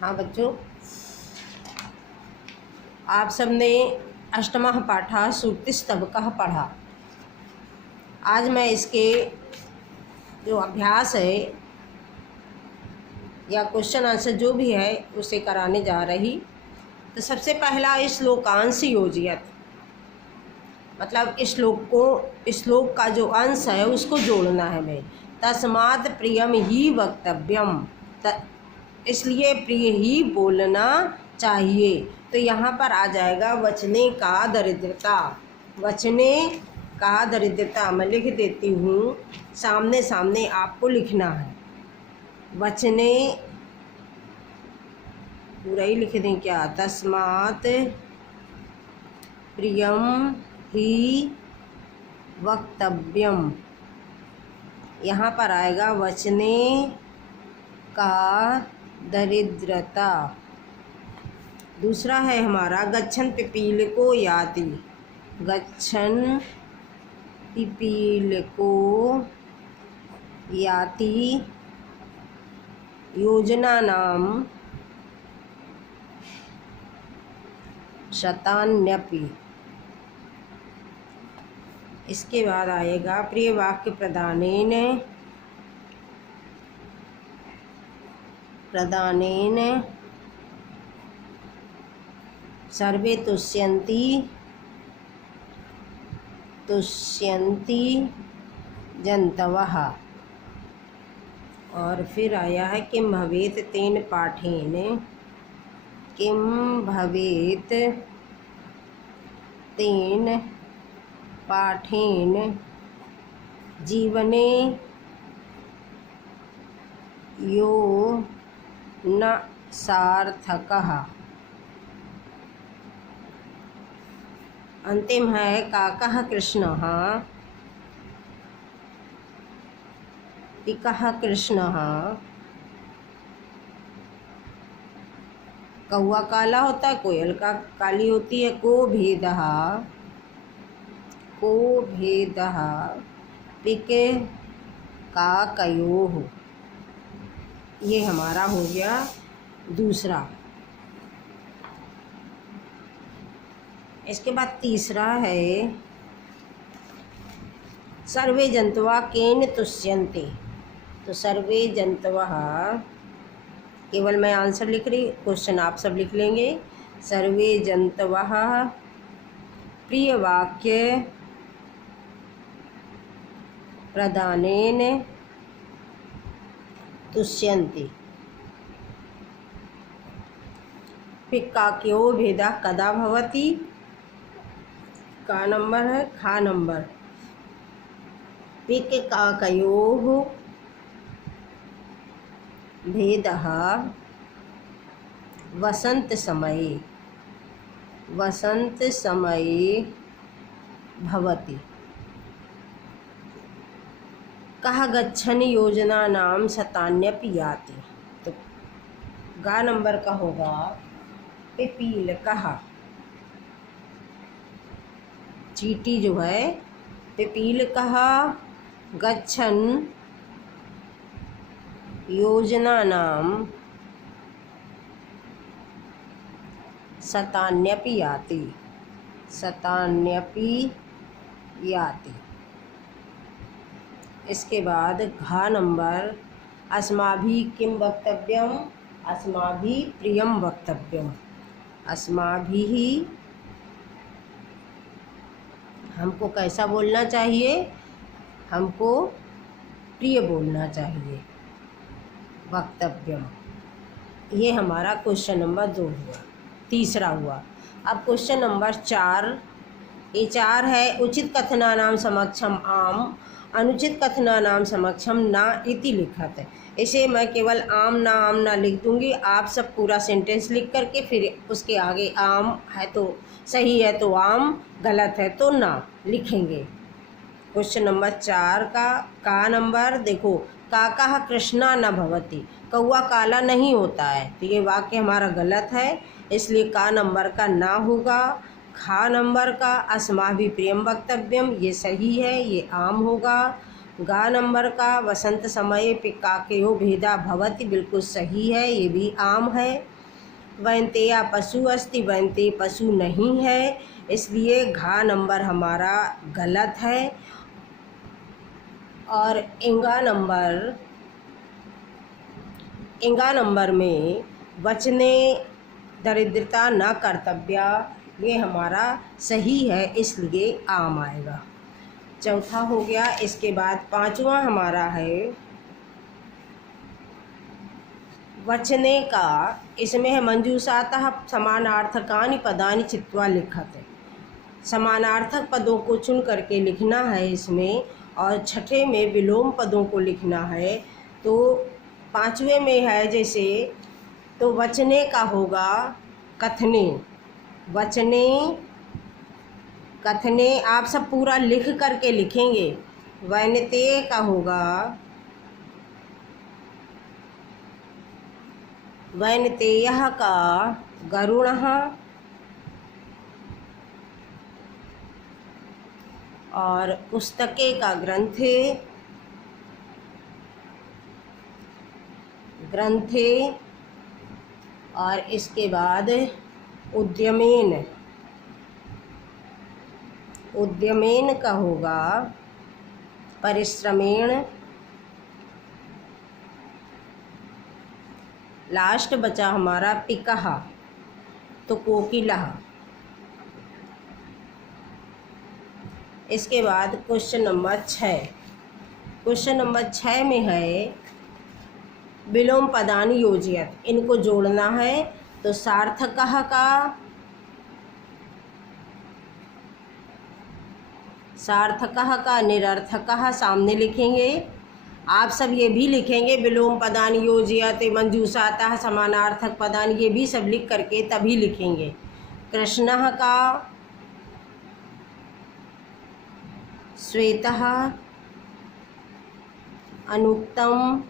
हाँ बच्चों, आप सबने अष्टमः पाठः सूक्तिस्तवकः पढ़ा। आज मैं इसके जो अभ्यास है या क्वेश्चन आंसर जो भी है उसे कराने जा रही। तो सबसे पहला श्लोकांश योजयत, मतलब श्लोक का जो अंश है उसको जोड़ना है हमें। तस्मात् प्रियम ही वक्तव्यम, इसलिए प्रिय ही बोलना चाहिए। तो यहाँ पर आ जाएगा वचने का दरिद्रता। वचने का दरिद्रता मैं लिख देती हूँ, सामने सामने आपको लिखना है। वचने पूरा ही लिख दें क्या? तस्मात् प्रियम ही वक्तव्यम, यहाँ पर आएगा वचने का दरिद्रता। दूसरा है हमारा गच्छन् पिपीलिको याति। गच्छन् पिपीलिको याति योजनानां शतान्यपि। इसके बाद आएगा प्रिय वाक्य प्रदानेन सर्वे तुष्यन्ति जन्तवः। और फिर आया है किम भवेत तेन पाठेन, किम भवेत तेन पाठेन जीवने यो न सार्थकः। अंतिम है काकः कृष्णः पिकः कृष्णः। कौआ काला होता है, कोयल का काली होती है। को भेदः पिक काकयोः। ये हमारा हो गया दूसरा। इसके बाद तीसरा है सर्वे जंतवः केन तुष्यन्ते। तो सर्वे जंतवः, केवल मैं आंसर लिख रही, क्वेश्चन आप सब लिख लेंगे। सर्वे जंतवः प्रिय वाक्य प्रदानेन तुष्यन्ति। पिक्काक्यो भेदः कदा भवति। का नंबर है, खा नंबर। पिक काकयोः भेदः वसंत समये भवति। कः गच्छन् योजनानां शतान्यपि याति। तो गा नंबर का होगा पिपीलकः। चींटी जो है, पिपीलकः गच्छन् योजनानां शतान्यपि याति। इसके बाद घा नंबर अस्माभिः किं वक्तव्यम, अस्माभिः प्रियम वक्तव्यम। अस्माभिः हमको कैसा बोलना चाहिए? हमको प्रिय बोलना चाहिए। वक्तव्यम, ये हमारा क्वेश्चन नंबर 2 हुआ, तीसरा हुआ। अब क्वेश्चन नंबर 4, ये 4 है उचित कथनानां समक्षम आम, अनुचित कथनानां समक्षम ना इति लिखत है। इसे मैं केवल आम ना लिख दूंगी। आप सब पूरा सेंटेंस लिख करके फिर उसके आगे आम है तो सही है तो आम, गलत है तो ना लिखेंगे। क्वेश्चन नंबर 4 का नंबर देखो, काकः कृष्णा न भवति। कौआ काला नहीं होता है, तो ये वाक्य हमारा गलत है, इसलिए का नंबर का ना होगा। खा नंबर का अस्माभिः प्रियम वक्तव्यम, ये सही है, ये आम होगा। गा नंबर का वसंत समय पिकाकेयो भेदा भवति, बिल्कुल सही है, ये भी आम है। वैनतेया पशु अस्ति, वैनते पशु नहीं है, इसलिए घा नंबर हमारा गलत है। और इंगा नंबर में वचने दरिद्रता न कर्तव्या, ये हमारा सही है, इसलिए आम आएगा। चौथा हो गया। इसके बाद पांचवा हमारा है वचने का, इसमें है मंजूषातः समानार्थकानि पदानि चित्वा लिखत। समानार्थक पदों को चुन करके लिखना है इसमें, और छठे में विलोम पदों को लिखना है। तो पांचवे में है जैसे, तो वचने का होगा कथने, वचने कथने, आप सब पूरा लिख करके लिखेंगे। वैनते का होगा वैनतेयः का गरुणः, और पुस्तके का ग्रंथे, और इसके बाद उद्यमेन का होगा परिश्रमेण। लास्ट बचा हमारा पिकः, तो कोकिलः। इसके बाद क्वेश्चन नंबर 6। क्वेश्चन नंबर 6 में है विलोम पदानि योजयत, इनको जोड़ना है। तो सार्थकः का निरर्थकः सामने लिखेंगे। आप सब ये भी लिखेंगे विलोम पदानि योजयत, मंजूषातः समानार्थक पदानि, ये भी सब लिख करके तभी लिखेंगे। कृष्णः का श्वेतः, अनुक्तम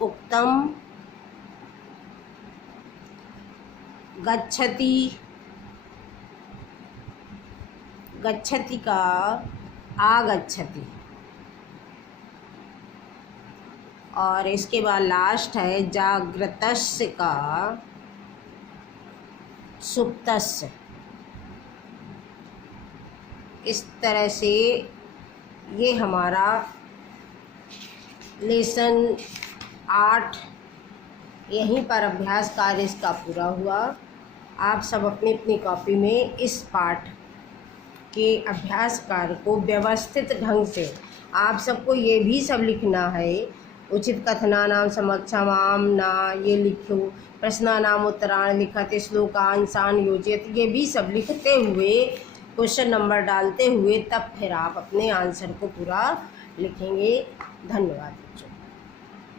उक्तम, गच्छति का आगच्छति, और इसके बाद लास्ट है जागृतस्य का सुप्तस्य। इस तरह से ये हमारा लेसन 8 यहीं पर अभ्यास कार्य इसका पूरा हुआ। आप सब अपनी अपनी कॉपी में इस पाठ के अभ्यास कार्य को व्यवस्थित ढंग से, आप सबको ये भी सब लिखना है। उचित कथनानां समक्षमाम ना, ये लिखो। प्रश्नानाम उत्तराण लिखत, श्लोकांशान योजयत, ये भी सब लिखते हुए क्वेश्चन नंबर डालते हुए तब फिर आप अपने आंसर को पूरा लिखेंगे। धन्यवाद बच्चों।